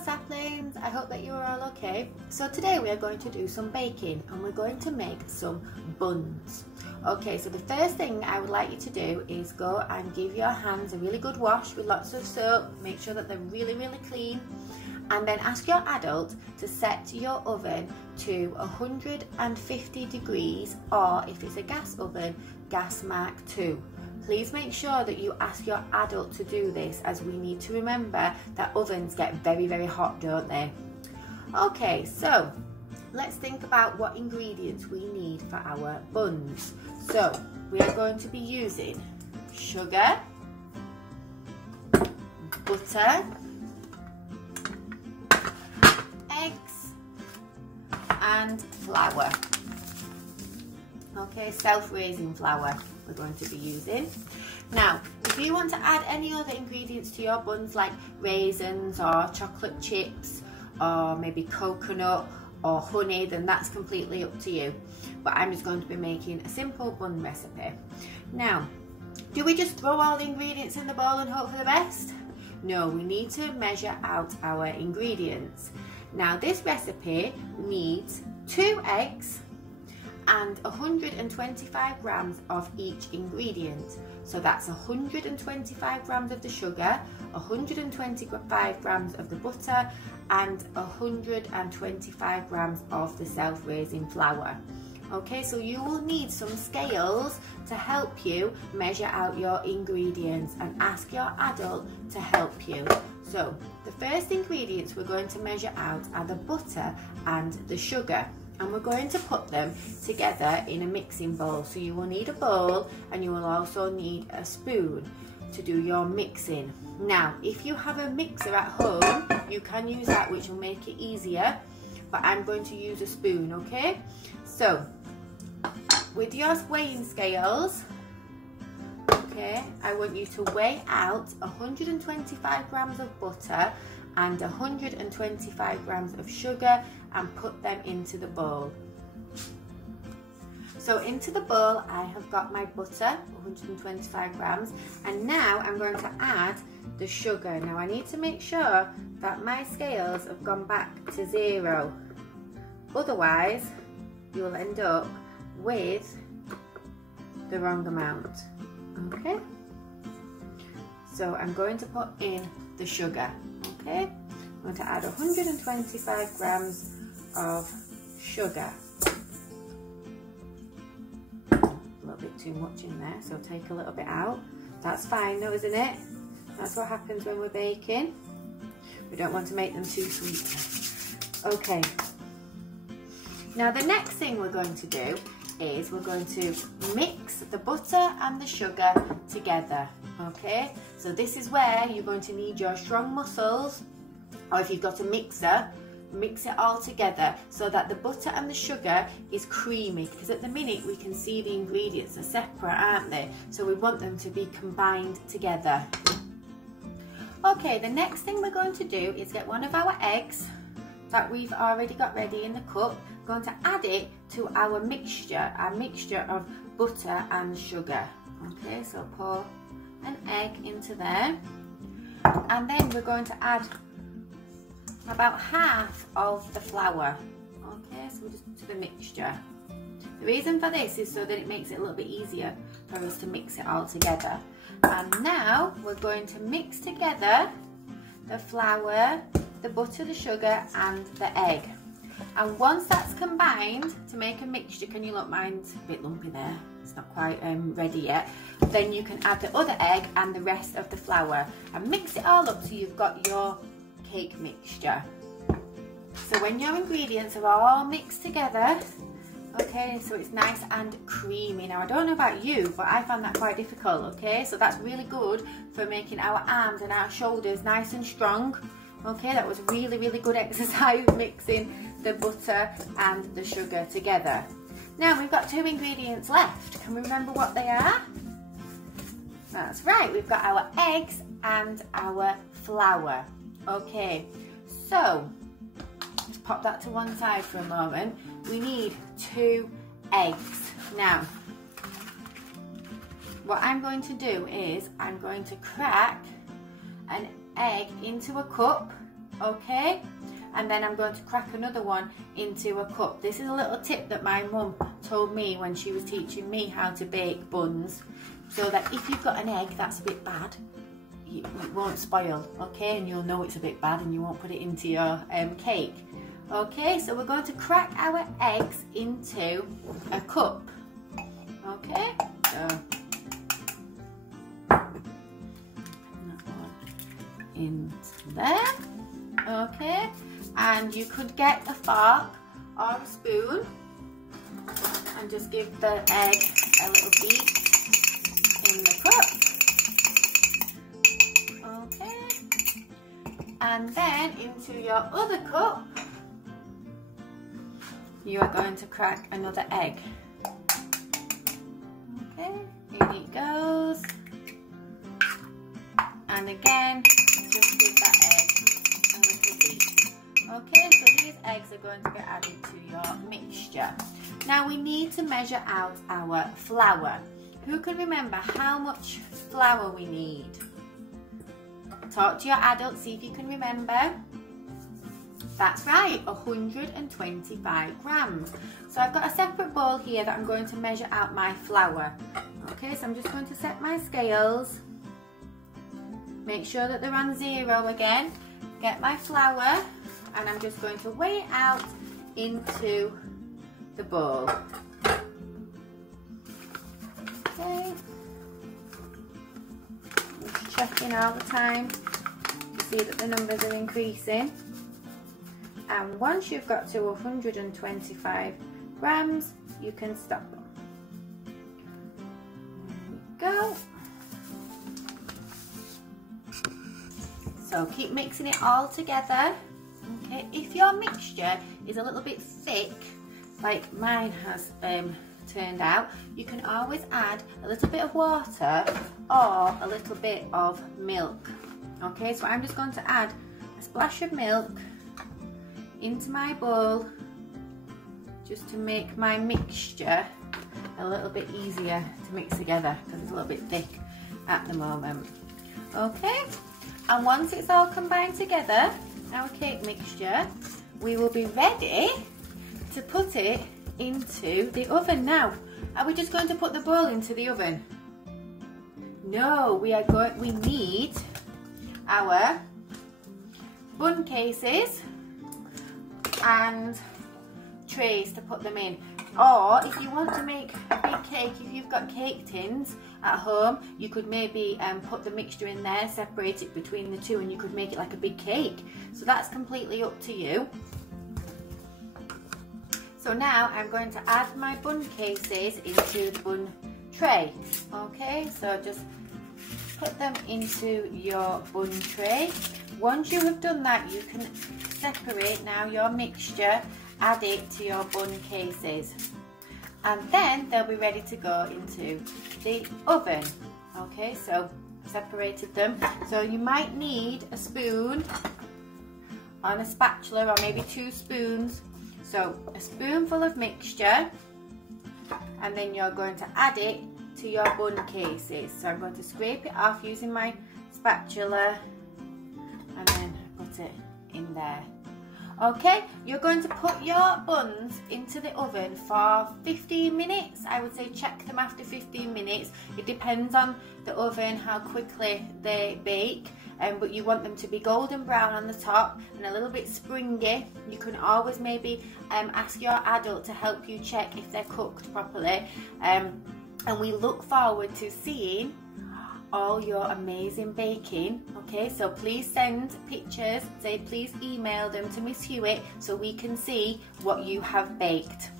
saplings, I hope that you are all okay. So today we are going to do some baking and we're going to make some buns. Okay, so the first thing I would like you to do is go and give your hands a really good wash with lots of soap. Make sure that they're really clean, and then ask your adult to set your oven to 150 degrees, or if it's a gas oven, gas mark 2. Please make sure that you ask your adult to do this, as we need to remember that ovens get very hot, don't they? Okay, so let's think about what ingredients we need for our buns. So we are going to be using sugar, butter, eggs and flour. Okay, self-raising flour we're going to be using. Now, if you want to add any other ingredients to your buns, like raisins or chocolate chips or maybe coconut or honey, then that's completely up to you. But I'm just going to be making a simple bun recipe. Now, do we just throw all the ingredients in the bowl and hope for the best? No, we need to measure out our ingredients. Now, this recipe needs 2 eggs and 125 grams of each ingredient. So that's 125 grams of the sugar, 125 grams of the butter, and 125 grams of the self-raising flour. Okay, so you will need some scales to help you measure out your ingredients, and ask your adult to help you. So the first ingredients we're going to measure out are the butter and the sugar, and we're going to put them together in a mixing bowl. So you will need a bowl, and you will also need a spoon to do your mixing. Now, if you have a mixer at home, you can use that, which will make it easier, but I'm going to use a spoon, okay? So with your weighing scales, okay, I want you to weigh out 125 grams of butter and 125 grams of sugar and put them into the bowl. So into the bowl I have got my butter, 125 grams, and now I'm going to add the sugar. Now I need to make sure that my scales have gone back to 0, otherwise you'll end up with the wrong amount. Okay, so I'm going to put in the sugar. Okay, I'm going to add 125 grams of sugar. A little bit too much in there, so take a little bit out. That's fine though, isn't it? That's what happens when we're baking. We don't want to make them too sweet. Okay, now the next thing we're going to do is we're going to mix the butter and the sugar together. Okay, so this is where you're going to need your strong muscles, or if you've got a mixer, mix it all together so that the butter and the sugar is creamy, because at the minute we can see the ingredients are separate, aren't they? So we want them to be combined together. Okay, the next thing we're going to do is get one of our eggs that we've already got ready in the cup. We're going to add it to our mixture of butter and sugar. Okay, so pour an egg into there, and then we're going to add about half of the flour. Okay, so we'll just to the mixture. The reason for this is so that it makes it a little bit easier for us to mix it all together. And now we're going to mix together the flour, the butter, the sugar and the egg. And once that's combined to make a mixture, can you look, mine's a bit lumpy there, it's not quite ready yet, then you can add the other egg and the rest of the flour and mix it all up so you've got your cake mixture. So when your ingredients are all mixed together, okay, so it's nice and creamy. Now I don't know about you, but I found that quite difficult, okay, so that's really good for making our arms and our shoulders nice and strong. Okay, that was really good exercise, mixing the butter and the sugar together. Now we've got 2 ingredients left. Can we remember what they are? That's right, we've got our eggs and our flour. Okay, so let's pop that to one side for a moment. We need 2 eggs. Now, what I'm going to do is I'm going to crack an egg into a cup, okay? And then I'm going to crack another one into a cup. This is a little tip that my mum told me when she was teaching me how to bake buns, so that if you've got an egg that's a bit bad, it won't spoil, okay? And you'll know it's a bit bad and you won't put it into your cake. Okay, so we're going to crack our eggs into a cup, okay? So, that one into there, okay? And you could get a fork or a spoon and just give the egg a little beat in the cup. Okay. And then into your other cup, you are going to crack another egg. Okay, in it goes. And again, just give that egg a little beat. Okay, so these eggs are going to get added to your mixture. Now we need to measure out our flour. Who can remember how much flour we need? Talk to your adults, see if you can remember. That's right, 125 grams. So I've got a separate bowl here that I'm going to measure out my flour. Okay, so I'm just going to set my scales. Make sure that they're on 0 again. Get my flour. And I'm just going to weigh it out into the bowl. Okay. Just checking all the time to see that the numbers are increasing. And once you've got to 125 grams, you can stop them. There we go. So keep mixing it all together. Okay, if your mixture is a little bit thick, like mine has turned out, you can always add a little bit of water or a little bit of milk. Okay, so I'm just going to add a splash of milk into my bowl just to make my mixture a little bit easier to mix together because it's a little bit thick at the moment. Okay, and once it's all combined together, our cake mixture, we will be ready to put it into the oven. Now, are we just going to put the bowl into the oven? No, we need our bun cases and trays to put them in. Or if you want to make a big cake, if you've got cake tins at home, you could maybe put the mixture in there, separate it between the two, and you could make it like a big cake. So that's completely up to you. So now I'm going to add my bun cases into the bun tray. Okay, so just put them into your bun tray. Once you have done that, you can separate now your mixture, add it to your bun cases, and then they'll be ready to go into the oven. Okay, so separated them. So you might need a spoon and a spatula, or maybe 2 spoons. So a spoonful of mixture, and then you're going to add it to your bun cases. So I'm going to scrape it off using my spatula and then put it in there. Okay, you're going to put your buns into the oven for 15 minutes. I would say check them after 15 minutes. It depends on the oven, how quickly they bake, but you want them to be golden brown on the top and a little bit springy. You can always maybe ask your adult to help you check if they're cooked properly. And we look forward to seeing all your amazing baking. Okay, so please send pictures, please email them to Miss Hewitt so we can see what you have baked.